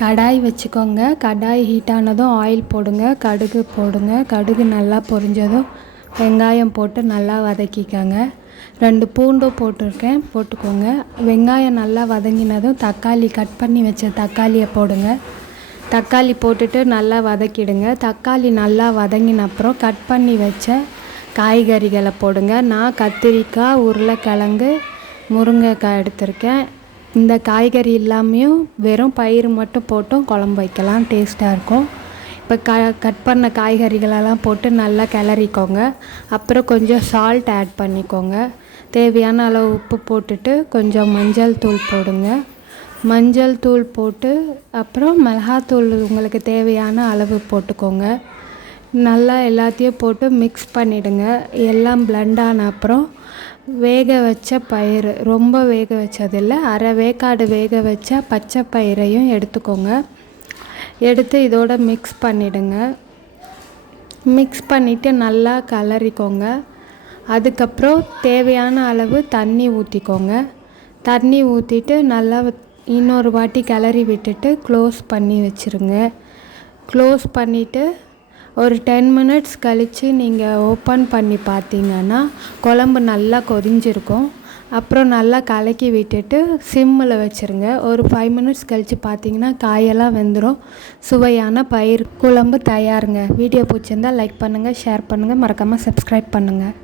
கடாய் வச்சுக்கோங்க. கடாய் ஹீட் ஆனதும் ஆயில் போடுங்க, கடுகு போடுங்க. கடுகு நல்லா பொரிஞ்சதும் வெங்காயம் போட்டு நல்லா வதக்கிக்கோங்க. 2 பூண்டு போட்டிருக்கேன், போட்டுக்கோங்க. வெங்காயம் நல்லா வதங்கினதும் தக்காளி கட் பண்ணி வச்ச தக்காளியை போடுங்க. தக்காளி போட்டுட்டு நல்லா வதக்கிடுங்க. தக்காளி நல்லா வதங்கின அப்புறம் கட் பண்ணி வச்ச காய்கறிகளை போடுங்க. நான் கத்திரிக்காய், உருளைக்கிழங்கு, முருங்கைக்காய் எடுத்திருக்கேன். இந்த காய்கறி இல்லாமையும் வெறும் பயிறு மட்டும் போட்டும் குழம்பு வைக்கலாம், டேஸ்ட்டாக இருக்கும். இப்போ கட் பண்ண காய்கறிகளெல்லாம் போட்டு நல்லா கிளறிக்கோங்க. அப்புறம் கொஞ்சம் சால்ட் ஆட் பண்ணிக்கோங்க. தேவையான அளவு உப்பு போட்டுட்டு கொஞ்சம் மஞ்சள் தூள் போடுங்க. மஞ்சள் தூள் போட்டு அப்புறம் மிளகாத்தூள் உங்களுக்கு தேவையான அளவு போட்டுக்கோங்க. நல்லா எல்லாத்தையும் போட்டு மிக்ஸ் பண்ணிவிடுங்க. எல்லாம் பிளெண்ட் ஆன அப்புறம் வேக வச்ச பயிறு, ரொம்ப வேக வச்சதில்லை, அரை வேக்காடு வேக வச்ச பச்சை பயிரையும் எடுத்துக்கோங்க. எடுத்து இதோட மிக்ஸ் பண்ணிவிடுங்க. மிக்ஸ் பண்ணிவிட்டு நல்லா கிளறிக்கோங்க. அதுக்கப்புறம் தேவையான அளவு தண்ணி ஊற்றிக்கோங்க. தண்ணி ஊற்றிட்டு நல்லா இன்னொரு வாட்டி கிளறி விட்டுட்டு க்ளோஸ் பண்ணி வச்சுருங்க. க்ளோஸ் பண்ணிவிட்டு ஒரு 10 மினிட்ஸ் கழித்து நீங்கள் ஓப்பன் பண்ணி பார்த்தீங்கன்னா குழம்பு நல்லா கொதிஞ்சிருக்கும். அப்புறம் நல்லா கலக்கி விட்டுட்டு சிம்மில் வச்சுருங்க. ஒரு 5 மினிட்ஸ் கழித்து பார்த்தீங்கன்னா காயெல்லாம் வெந்துடும். சுவையான பயிர் குழம்பு தயாருங்க. வீடியோ பிடிச்சிருந்தால் லைக் பண்ணுங்கள், ஷேர் பண்ணுங்கள், மறக்காமல் சப்ஸ்கிரைப் பண்ணுங்கள்.